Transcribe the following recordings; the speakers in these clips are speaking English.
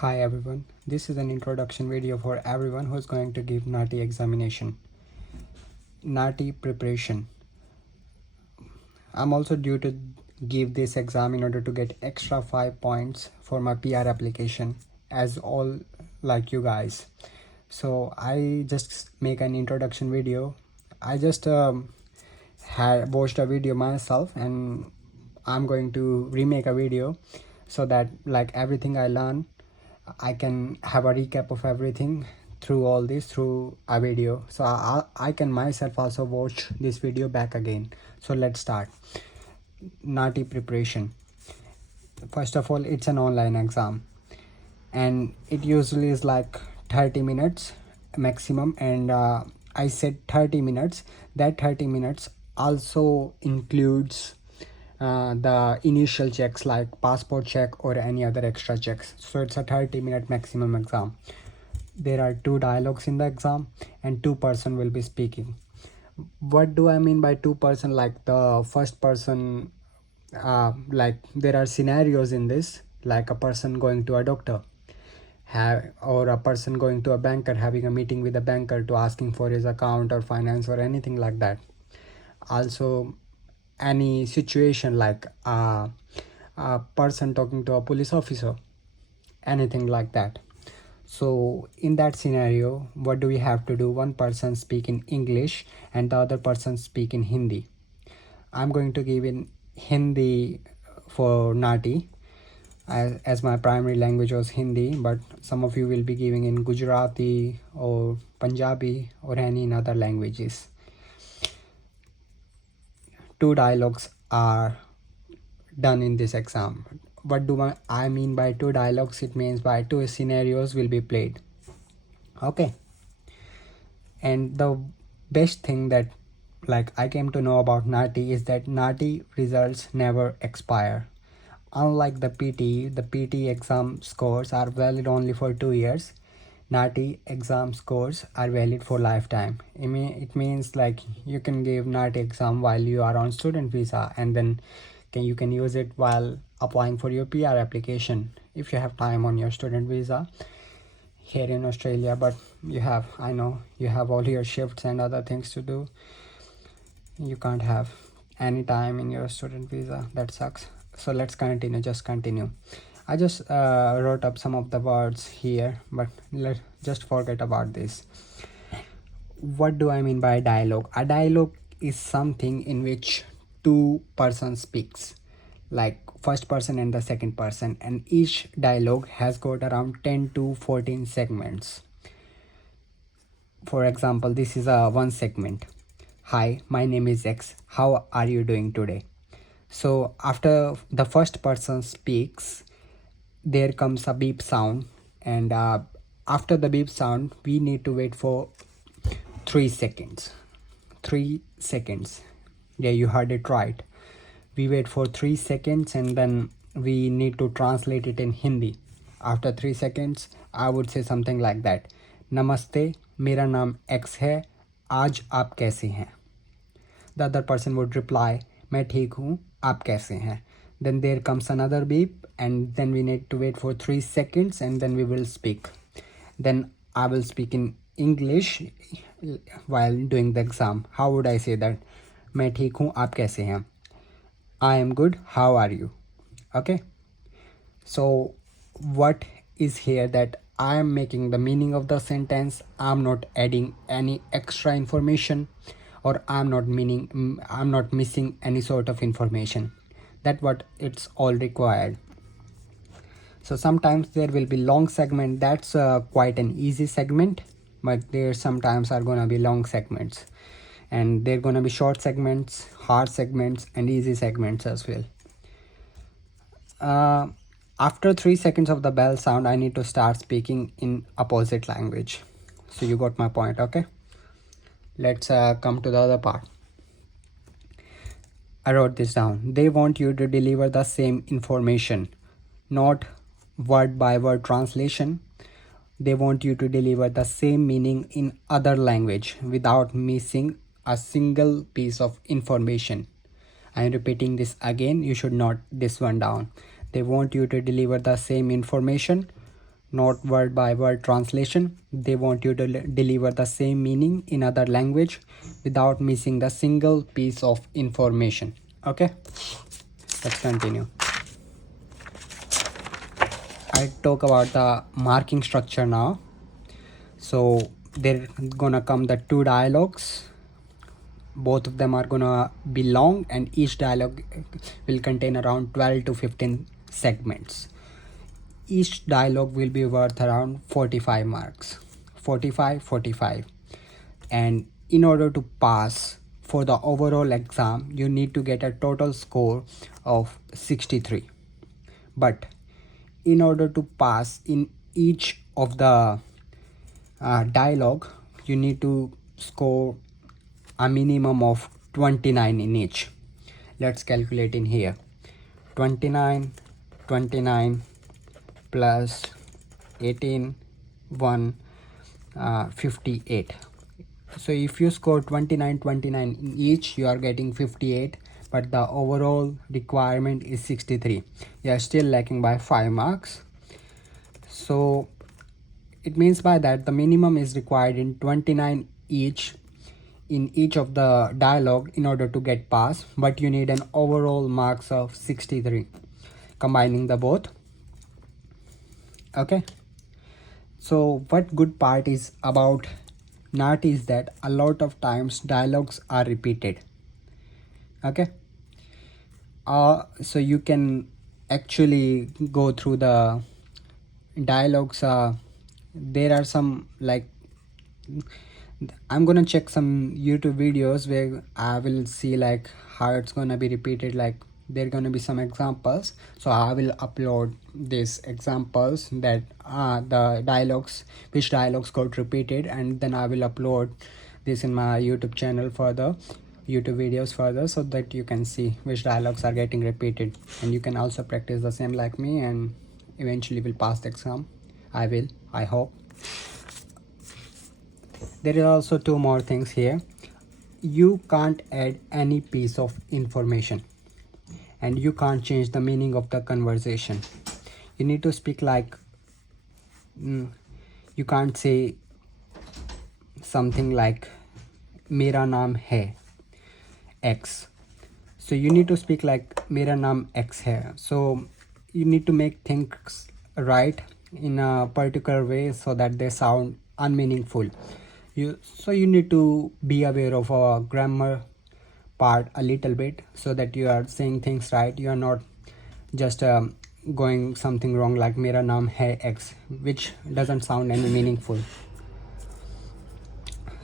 Hi everyone, this is an introduction video for everyone who is going to give NAATI examination. NAATI preparation. I'm also due to give this exam in order to get extra 5 points for my PR application as all like you guys. So I just make an introduction video. I just had watched a video myself and I'm going to remake a video so that like everything I learn I can have a recap of everything through all this through a video, so I can myself also watch this video back again. So let's start. NAATI preparation. First of all, it's an online exam and it usually is like 30 minutes maximum, and I said 30 minutes. That 30 minutes also includes the initial checks like passport check or any other extra checks. So it's a 30-minute maximum exam. There are 2 dialogues in the exam and 2 person will be speaking. What do I mean by 2 person? Like the first person, like there are scenarios in this, like a person going to a doctor or a person going to a banker, having a meeting with a banker to asking for his account or finance or anything like that. Also any situation like a person talking to a police officer, anything like that. So in that scenario, what do we have to do? One person speak in English and the other person speak in Hindi. I'm going to give in Hindi for NAATI as my primary language was Hindi, but some of you will be giving in Gujarati or Punjabi or any in other languages. 2 dialogues are done in this exam. What do I mean by 2 dialogues? It means by 2 scenarios will be played. Okay. And the best thing that like I came to know about NAATI is that NAATI results never expire. Unlike the PT exam scores are valid only for 2 years. NAATI exam scores are valid for lifetime. It means like you can give NAATI exam while you are on student visa, and then you can use it while applying for your PR application if you have time on your student visa here in Australia. But I know you have all your shifts and other things to do. You can't have any time in your student visa. That sucks. So let's just continue. I just wrote up some of the words here, but let's just forget about this. What do I mean by dialogue? A dialogue is something in which 2 persons speaks, like first person and the second person, and each dialogue has got around 10 to 14 segments. For example, this is a one segment. Hi, my name is X. How are you doing today? So after the first person speaks, there comes a beep sound, and after the beep sound we need to wait for 3 seconds. 3 seconds. Yeah, you heard it right. We wait for 3 seconds and then we need to translate it in Hindi. After 3 seconds I would say something like that. Namaste, मेरा नाम X है, आज आप कैसे हैं? The other person would reply, मैं ठीक हूँ, आप कैसे हैं? Then there comes another beep and then we need to wait for 3 seconds and then we will speak. Then I will speak in English while doing the exam. How would I say that? मैं ठीक हूँ, आप कैसे हैं? I am good, how are you? Okay. So what is here that I am making the meaning of the sentence. I'm not adding any extra information, or I'm not missing any sort of information. That's what it's all required. So sometimes there will be long segment. That's quite an easy segment, but there sometimes are gonna be long segments, and they're gonna be short segments, hard segments, and easy segments as well. After 3 seconds of the bell sound, I need to start speaking in opposite language. So you got my point. Okay, let's come to the other part. I wrote this down. They want you to deliver the same information, not word by word translation. They want you to deliver the same meaning in other language without missing a single piece of information. I am repeating this again. You should note this one down. They want you to deliver the same information, not word by word translation. They want you to deliver the same meaning in other language without missing the single piece of information. Okay, let's continue. I talk about the marking structure now. So they're gonna come the two dialogues. Both of them are gonna be long, and each dialogue will contain around 12 to 15 segments. Each dialogue will be worth around 45 marks. 45. And in order to pass for the overall exam, you need to get a total score of 63. But in order to pass in each of the dialogue, you need to score a minimum of 29 in each. Let's calculate in here. 29 plus 18 1 58. So if you score 29 in each, you are getting 58, but the overall requirement is 63. You are still lacking by 5 marks. So it means by that the minimum is required in 29 each in each of the dialogue in order to get pass, but you need an overall marks of 63 combining the both. Okay, so what good part is about NAATI is that a lot of times dialogues are repeated. Okay, so you can actually go through the dialogues. There are some, like, I'm gonna check some YouTube videos where I will see like how it's gonna be repeated. Like there are gonna be some examples, so I will upload these examples that the dialogues, which dialogues got repeated, and then I will upload this in my YouTube channel further, YouTube videos further, so that you can see which dialogues are getting repeated, and you can also practice the same like me and eventually will pass the exam. I hope. There is also two more things here. You can't add any piece of information, and you can't change the meaning of the conversation. You need to speak like, you can't say something like मेरा नाम है X. So you need to speak like मेरा नाम X है. So you need to make things right in a particular way so that they sound unmeaningful. So you need to be aware of a grammar part a little bit so that you are saying things right. You are not just going something wrong like मेरा नाम है X, which doesn't sound any meaningful.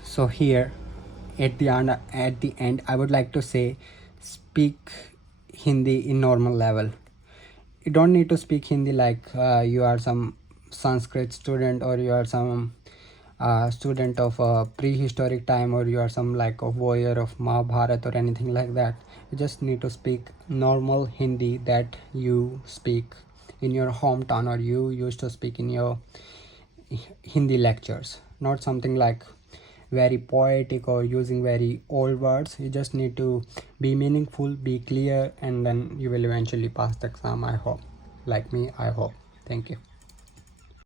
So here at the end I would like to say, speak Hindi in normal level. You don't need to speak Hindi like you are some Sanskrit student, or you are some student of a prehistoric time, or you are some like a warrior of Mahabharata or anything like that. You just need to speak normal Hindi that you speak in your hometown, or you used to speak in your Hindi lectures. Not something like very poetic or using very old words. You just need to be meaningful, be clear, and then you will eventually pass the exam. I hope. Like me, I hope. Thank you.